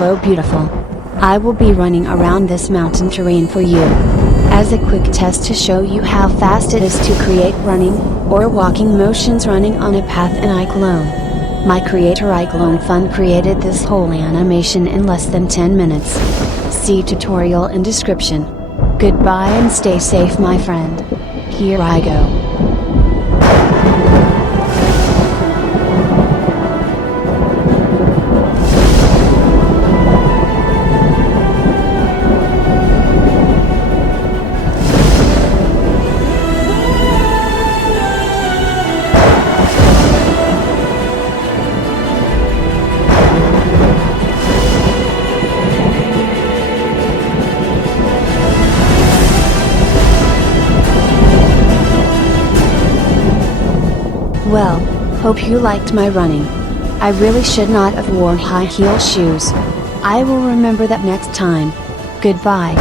hello beautiful. I will be running around this mountain terrain for you. As a quick test to show you how fast it is to create running, or walking motions running on a path in Iclone. My creator IcloneFun created this whole animation in less than 10 minutes. See tutorial in description. Goodbye and stay safe my friend. Here I go. Well, hope you liked my running. I really should not have worn high heel shoes. I will remember that next time. Goodbye.